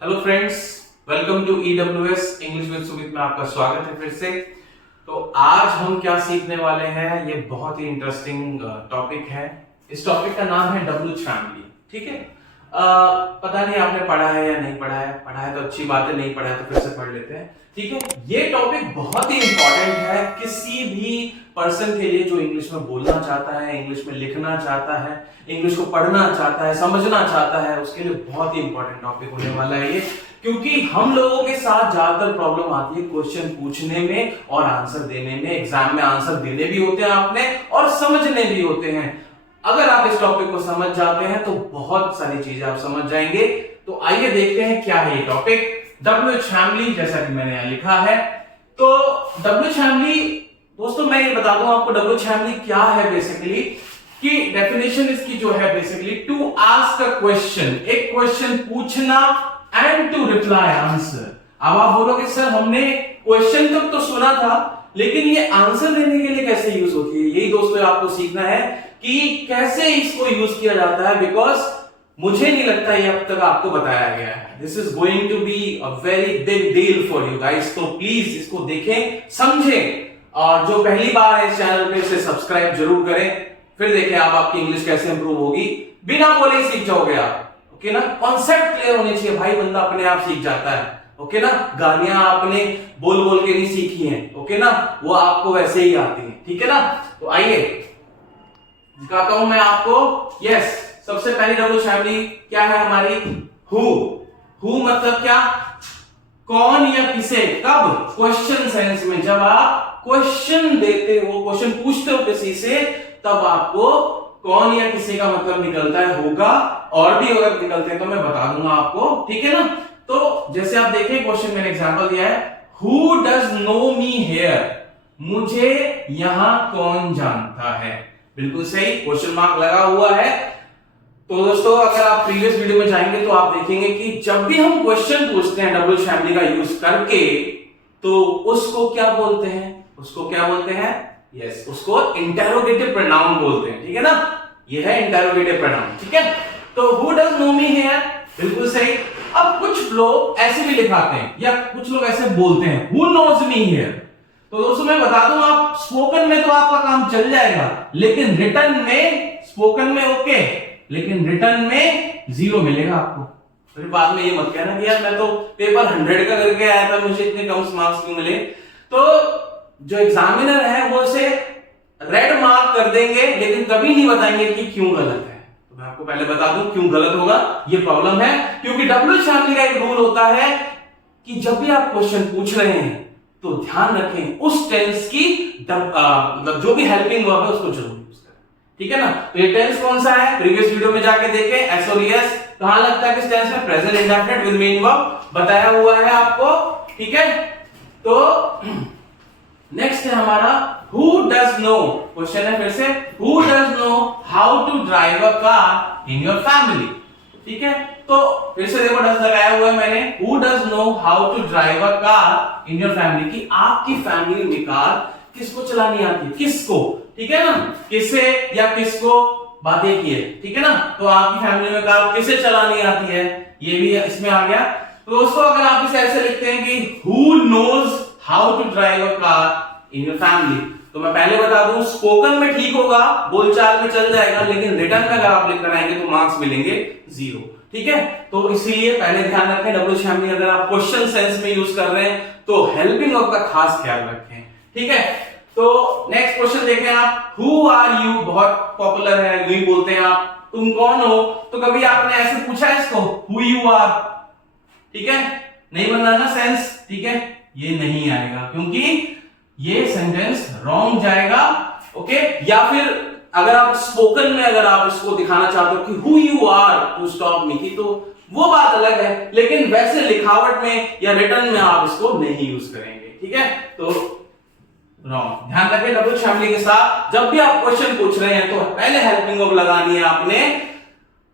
Hello friends, welcome to EWS English with Sumit में आपका स्वागत है फिर से। तो आज हम क्या सीखने वाले हैं, ये बहुत ही इंटरेस्टिंग टॉपिक है। इस टॉपिक का नाम है डब्ल्यूएच फैमिली। ठीक है, पता नहीं आपने पढ़ा है या नहीं पढ़ा है तो अच्छी बात है, नहीं पढ़ा है तो फिर से पढ़ लेते हैं। ठीक है, ये टॉपिक बहुत ही इंपॉर्टेंट है किसी भी पर्सन के लिए जो इंग्लिश में बोलना चाहता है, इंग्लिश में लिखना चाहता है, इंग्लिश को पढ़ना चाहता है, समझना चाहता है, उसके लिए बहुत ही इंपॉर्टेंट टॉपिक होने वाला है ये। क्योंकि हम लोगों के साथ ज्यादातर प्रॉब्लम आती है क्वेश्चन पूछने में और आंसर देने में। एग्जाम में आंसर देने भी होते हैं आपने और समझने भी होते हैं। अगर आप इस टॉपिक को समझ जाते हैं तो बहुत सारी चीजें आप समझ जाएंगे। तो आइए देखते हैं क्या है ये टॉपिक, डब्ल्यूएच फैमिली, जैसा कि मैंने यहां लिखा है। तो डब्ल्यूएच फैमिली, दोस्तों मैं ये बता दूं आपको डब्ल्यूएच फैमिली क्या है बेसिकली, कि डेफिनेशन इसकी जो है basically to ask a question, एक क्वेश्चन पूछना एंड टू रिप्लाई आंसर। अब आप बोलोगे सर हमने क्वेश्चन तक तो सुना था लेकिन ये आंसर देने के लिए कैसे यूज होती है, यही दोस्तों आपको सीखना है कि कैसे इसको यूज किया जाता है। बिकॉज मुझे नहीं लगता ये अब तक आपको बताया गया है। This is going to be a very big deal for you guys. तो प्लीज इसको देखें, समझें, और जो पहली बार है इस चैनल पे इसे सब्सक्राइब जरूर करें। फिर देखें आप आपकी इंग्लिश कैसे इंप्रूव होगी, बिना बोले ही सीख जाओगे आप। ओके ना, कॉन्सेप्ट क्लियर होने चाहिए भाई, बंदा अपने आप सीख जाता है। ओके ना, गालियां आपने बोल बोल के नहीं सीखी हैं, ओके ना, वो आपको वैसे ही आती है। ठीक है ना, तो आइए दिखाता हूं मैं आपको। यस, सबसे पहली डब्ल्यूएच फैमिली क्या है हमारी, हु मतलब क्या, कौन या किसे, कब, क्वेश्चन सेंस में, जब आप क्वेश्चन देते हो, क्वेश्चन पूछते हो किसी से, तब आपको कौन या किसी का मतलब निकलता है होगा। और भी अगर निकलते हैं तो मैं बता दूंगा आपको। ठीक है ना, तो जैसे आप देखें क्वेश्चन मैंने एग्जांपल दिया है, who does know me here, मुझे यहां कौन जानता है। बिल्कुल सही, क्वेश्चन मार्क लगा हुआ है। तो दोस्तों अगर आप प्रीवियस वीडियो में जाएंगे तो आप देखेंगे कि जब भी हम क्वेश्चन पूछते हैं डब्ल्यूएच फैमिली का यूज करके, तो उसको क्या बोलते हैं, यस, उसको इंटेरोगेटिव प्रोनाउन बोलते हैं। ठीक है ना, ये है इंटेरोगेटिव प्रोनाउन। ठीक है, तो who does know me here, बिल्कुल सही। अब कुछ लोग ऐसे भी लिखाते हैं या कुछ लोग ऐसे बोलते हैं, हु नोज मी हियर। तो दोस्तों मैं बता दूं, आप स्पोकन में तो आपका काम चल जाएगा, लेकिन रिटर्न में, स्पोकन में ओके, लेकिन रिटर्न में 0 मिलेगा आपको। फिर बाद में ये मत कहना कि यार मैं तो पेपर 100 का करके आया था, मुझे इतने कम मार्क्स क्यों मिले। तो जो एग्जामिनर है वो इसे रेड मार्क कर देंगे, लेकिन कभी नहीं बताएंगे कि क्यों गलत है। तो मैं आपको पहले बता दूं क्यों गलत होगा, ये प्रॉब्लम है। क्योंकि डब्ल्यूएच फैमिली का एक रूल होता है कि जब भी आप क्वेश्चन पूछ रहे हैं तो ध्यान रखें उस टेंस की, मतलब जो भी हेल्पिंग वर्ब है उसको जरूर यूज करें। ठीक है ना, तो ये टेंस कौन सा है, प्रीवियस वीडियो में जाके देखें। एसओरियस कहां लगता है, किस टेंस में, present indefinite with main verb बताया हुआ है आपको। ठीक है, तो नेक्स्ट है हमारा हु डज नो, क्वेश्चन है फिर से, who does know how to drive a car in your family. ठीक है, तो फिर से देखो डज लगाया हुआ है मैंने, who does know how to drive a car in your family, कि आपकी फैमिली में कार किसको चलानी आती है, किसको। ठीक है ना, किसे या किसको, बात एक ही है। ठीक है ना, तो आपकी फैमिली में कार किसे चलानी आती है, ये भी इसमें आ गया। तो दोस्तों अगर आप इसे ऐसे लिखते हैं कि who knows how to drive a car in your family, तो मैं पहले बता दूं स्पोकन में ठीक होगा, बोलचाल में चल जाएगा, लेकिन रिटर्न में अगर आप लिख कर आएंगे तो मार्क्स मिलेंगे 0। ठीक है, तो इसीलिए पहले ध्यान रखें डब्ल्यूएच फैमिली अगर आप क्वेश्चन सेंस में यूज कर रहे हैं तो हेल्पिंग वर्ब का खास ख्याल रखें। ठीक है, तो नेक्स्ट क्वेश्चन देखें आप, हु आर यू, बहुत पॉपुलर है, यूं ही बोलते हैं आप, तुम कौन हो। तो कभी आपने ऐसे पूछा है इसको, हु यू आर। ठीक है, नहीं बनना ना सेंस। ठीक है, ये नहीं आएगा क्योंकि ये सेंटेंस रॉन्ग जाएगा। ओके, या फिर अगर आप स्पोकन में अगर आप इसको दिखाना चाहते हो कि who you are to stop me की, तो वो बात अलग है, लेकिन वैसे लिखावट में या रिटर्न में आप इसको नहीं यूज करेंगे। ठीक है, तो रॉन्ग, ध्यान रखें डब्ल्यूएच फैमिली के साथ जब भी आप क्वेश्चन पूछ रहे हैं तो पहले हेल्पिंग वर्ब लगानी है आपने,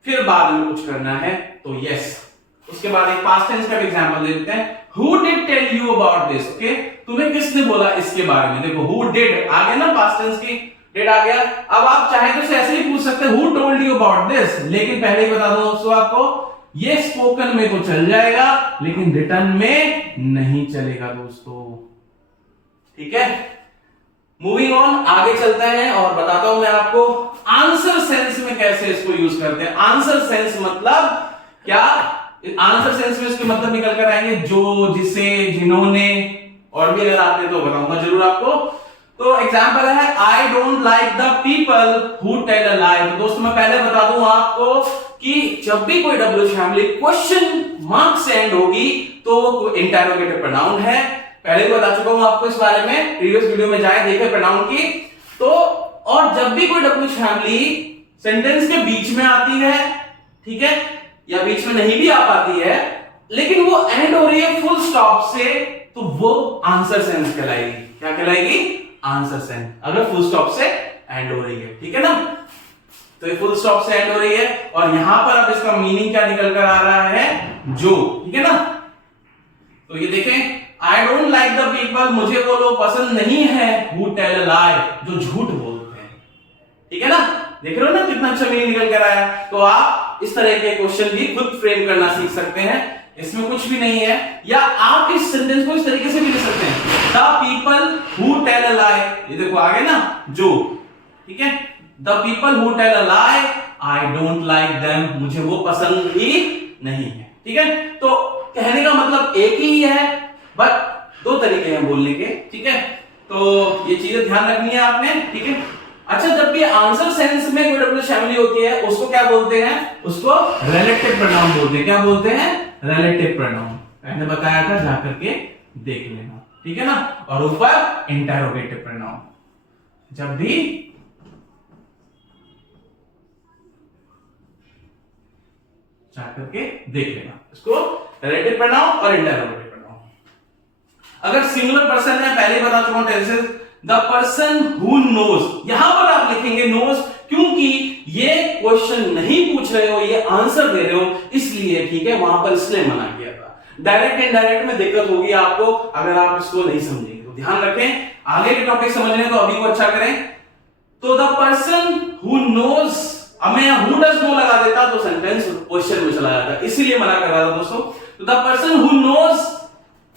फिर बाद में कुछ करना है। तो यस, उसके बाद एक पास्ट टेंस का एग्जांपल देते हैं, who did tell you about this. Okay, तुम्हें किसने बोला इसके बारे में। देखो हु डिड आ गया ना, पास्ट टेंस की डिड आ गया। अब आप चाहे तो ऐसे ही पूछ सकते हैं who told you about this, लेकिन पहले ही बता दूं दोस्तों आपको ये स्पोकन में तो चल जाएगा लेकिन रिटर्न में नहीं चलेगा दोस्तों। ठीक है, मूविंग ऑन, आगे चलते हैं और बताता हूं मैं आपको आंसर सेंस में कैसे इसको यूज करते हैं। आंसर सेंस मतलब क्या? आंसर सेंस में इसके मतलब निकल कर आएंगे जो, जिसे, जिन्होंने, और भी अगर आते तो बताऊंगा जरूर आपको। तो एग्जांपल है I don't like the people who tell a lie. तो दोस्तों मैं पहले बता दूं आपको कि जब भी कोई डब्ल्यू फैमिली क्वेश्चन मार्क से एंड होगी तो वो इंटरोगेटिव प्रोनाउन है। पहले भी बता चुका हूं आपको इस बारे में, प्रीवियस वीडियो में जाए देखे प्रोनाउन की। तो और जब भी कोई डब्ल्यू फैमिली सेंटेंस के बीच में आती है, ठीक है, या बीच में नहीं भी आ पाती है लेकिन वो एंड हो रही है फुल स्टॉप से, तो वो आंसर सेंस कहलाएगी। क्या कहलाएगी? आंसर सेंस, अगर फुल स्टॉप से एंड हो रही है। ठीक है ना, तो ये फुल स्टॉप से एंड हो रही है और यहां पर अब इसका मीनिंग क्या निकल कर आ रहा है? जो। ठीक है ना, तो ये देखें, आई डोंट लाइक द पीपल, मुझे वो लोग पसंद नहीं है, हु टेल अ लाई, जो झूठ बोलते हैं। ठीक है ना, देख रहे हो ना कितना अच्छा मीनिंग निकल कर आया। तो आप इस तरह के क्वेश्चन भी खुद फ्रेम करना सीख सकते हैं, इसमें कुछ भी नहीं है। या आप इस सेंटेंस को इस तरीके से भी लिख सकते हैं, the people who tell a lie. ये देखो आगे ना, जो। ठीक है, the people who tell a lie I don't like them, मुझे वो पसंद ही नहीं है। ठीक है, तो कहने का मतलब एक ही है बट दो तरीके हैं बोलने के। ठीक है, तो ये चीजें ध्यान रखनी है आपने। ठीक है, अच्छा, जब भी आंसर सेंस में कोई डब्ल्यू फैमिली होती है उसको क्या बोलते हैं? उसको रिलेटिव प्रोनाउन बोलते हैं। क्या बोलते हैं? Relative pronoun. मैंने बताया था, जाकर के देख लेना। ठीक है ना, और ऊपर इंटरोगेटिव प्रोनाउन। जब भी जाकर के देख लेना इसको, रिलेटिव प्रोनाउन और इंटरोगेटिव प्रोनाउन। अगर सिंगुलर पर्सन है, पहले बता चुका हूं tenses, the person who knows, यहां पर आप लिखेंगे नोज, क्योंकि ये क्वेश्चन नहीं पूछ रहे हो, ये आंसर दे रहे हो, इसलिए। ठीक है, वहां पर इसलिए मना किया था। डायरेक्ट इनडायरेक्ट में दिक्कत होगी आपको अगर आप इसको नहीं समझेंगे। तो ध्यान रखें, आगे के टॉपिक समझने तो अभी को अच्छा करें। तो द पर्सन हु नोज, अब मैं हु डज नो लगा देता तो सेंटेंस क्वेश्चन में चला जाता, इसीलिए मना कर रहा था दोस्तों। तो the person who knows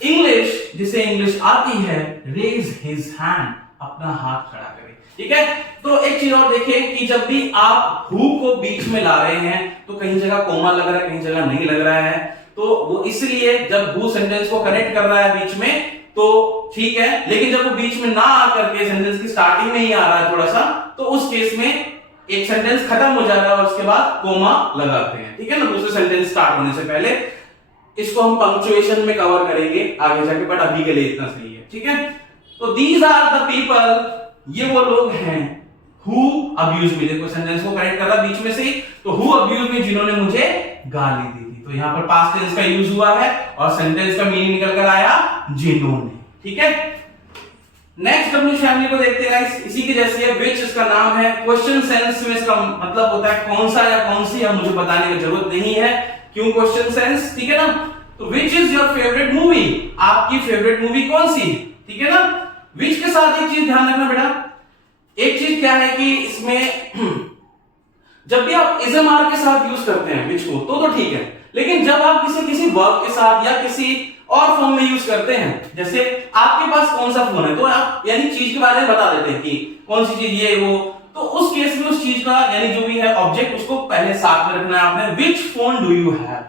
English, जिसे इंग्लिश आती है, रेज हिज हैंड, अपना हाथ खड़ा करे। ठीक है, तो एक चीज और देखें कि जब भी आप हु को बीच में ला रहे हैं तो कहीं जगह कोमा लग रहा है, कहीं जगह नहीं लग रहा है। तो वो इसलिए जब हु सेंटेंस को कनेक्ट कर रहा है बीच में तो ठीक है, लेकिन जब वो बीच में ना आकर के सेंटेंस की स्टार्टिंग में ही आ रहा है थोड़ा सा, तो उस केस में एक सेंटेंस खत्म हो जाता है और उसके बाद कोमा लगाते हैं। ठीक है ना, दूसरे सेंटेंस स्टार्ट होने से पहले। इसको हम पंक्चुएशन में कवर करेंगे आगे जाके, बट अभी के लिए इतना सही है। ठीक है, तो दीज आर द पीपल, ये वो लोग हैं, हु अब्यूज मी, देखो सेंटेंस को करेक्ट कर रहा बीच में से ही, तो हु अब्यूज मी, जिन्होंने मुझे गाली दी थी। तो यहां पर पास्ट टेंस का यूज हुआ है और सेंटेंस का मीनिंग निकल कर आया जिन्होंने। ठीक है, नेक्स्ट डब्ल्यू फैमिली को देखते हैं, इसी की जैसी है, विच इसका नाम है। क्वेश्चन सेंस में इसका मतलब होता है कौन सा या कौन सी, मुझे बताने की जरूरत नहीं है, क्यों क्वेश्चन सेंस। ठीक है ना, तो which is your favourite movie, आपकी फेवरेट मूवी कौन सी? ठीक है ना, विच के साथ एक चीज ध्यान रखना बेटा, एक चीज क्या है कि इसमें जब भी आप इजम आर के साथ यूज करते हैं विच को तो ठीक है, लेकिन जब आप किसी वर्ब के साथ या किसी और फॉर्म में यूज करते हैं, जैसे आपके पास कौन सा फोन है, तो आप यानी चीज के बारे में बता देते हैं कि कौन सी चीज ये वो, तो उस केस में उस चीज का यानी जो भी है ऑब्जेक्ट उसको पहले साथ में रखना है आपने। विच phone do you have,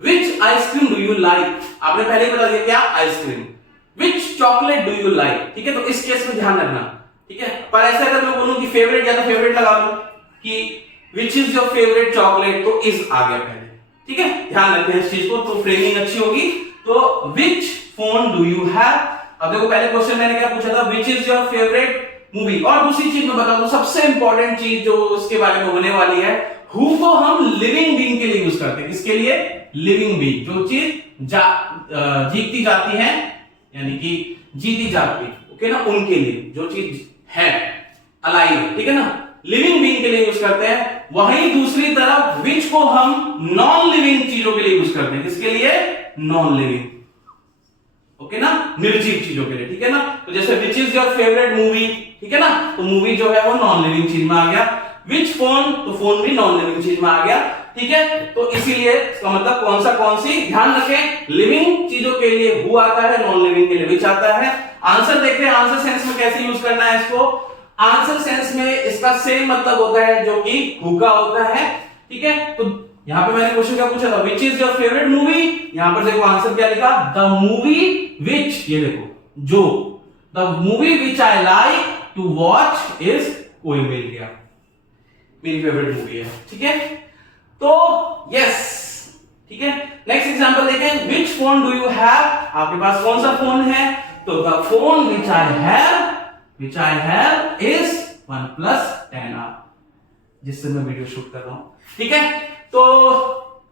which ice cream do you like, आपने पहले ही बता दिया क्या, ice cream. Which chocolate do you like, ठीक है, तो इस केस में ध्यान रखना। ठीक है, पर ऐसे अगर मैं बोलूं कि फेवरेट, या तो फेवरेट लगा लो कि which is your favourite chocolate, तो इज आ गया पहले। ठीक है, ध्यान रखते हैं इस चीज को, तो फ्रेमिंग अच्छी होगी। तो विच फोन डू यू हैव, अब देखो पहले क्वेश्चन मैंने क्या पूछा था, which is your favourite movie. और दूसरी चीज मैं बता दूं, सबसे इंपॉर्टेंट चीज जो इसके बारे में होने वाली है, हु को हम लिविंग बीइंग के लिए यूज करते हैं। किसके लिए? लिविंग बीइंग, जो चीज जीती जाती है, यानी कि जीती जाती, ओके ना, उनके लिए, जो चीज है अलाइव। ठीक है ना, लिविंग बीइंग के लिए यूज करते हैं। वहीं दूसरी तरफ विच को हम नॉन लिविंग चीजों के लिए यूज करते हैं। किसके लिए? नॉन लिविंग, ओके ना, निर्जीव चीजों के लिए। ठीक है ना, तो जैसे which is your favourite movie, ठीक है ना, तो मूवी जो है वो नॉन लिविंग चीज में आ गया। विच फोन, तो फोन भी नॉन लिविंग चीज में आ गया। ठीक है, तो इसीलिए इसका मतलब कौन सी, ध्यान रखें लिविंग चीजों के लिए हु आता है, नॉन लिविंग के लिए विच आता है। आंसर देखते हैं आंसर सेंस में कैसे यूज करना है इसको। आंसर सेंस में इसका सेम मतलब होता है जो कि हु का होता है, ठीक है। तो यहां पे मैंने क्वेश्चन क्या पूछा था, which is your favourite movie, यहां पर देखो आंसर क्या लिखा, द मूवी विच, ये देखो जो, the movie which I like to watch is, Koi Mil गया, मेरी फेवरेट मूवी है, ठीक है। तो यस, ठीक है। नेक्स्ट एग्जांपल देखें, विच फोन डू यू हैव, आपके पास कौन सा फोन है, तो the phone which I have is OnePlus 10R, जिससे मैं वीडियो शूट कर रहा हूं, ठीक है। तो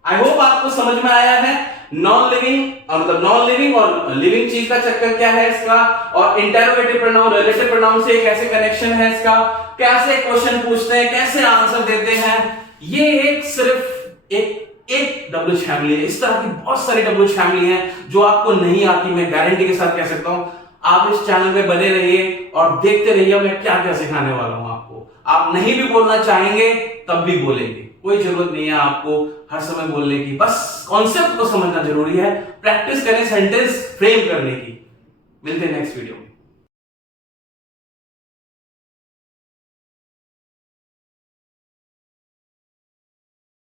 आई होप आपको समझ में आया है नॉन लिविंग और मतलब नॉन लिविंग और लिविंग चीज का चक्कर क्या है इसका, और इंटरोगेटिव प्रोनाउन रिलेटिव प्रोनाउन से कैसे कनेक्शन है इसका, कैसे क्वेश्चन पूछते हैं, कैसे आंसर देते हैं। ये एक सिर्फ एक डब्ल्यूएच फैमिली है, इस तरह की बहुत सारी डब्ल्यूएच फैमिली है जो आपको नहीं आती, मैं गारंटी के साथ कह सकता हूं। आप इस चैनल पे बने रहिए और देखते रहिए मैं क्या क्या सिखाने वाला हूं आपको। आप नहीं भी बोलना चाहेंगे तब भी बोलेंगे, कोई जरूरत नहीं है आपको हर समय बोलने की, बस कॉन्सेप्ट को समझना जरूरी है, प्रैक्टिस करें सेंटेंस फ्रेम करने की। मिलते हैं नेक्स्ट वीडियो।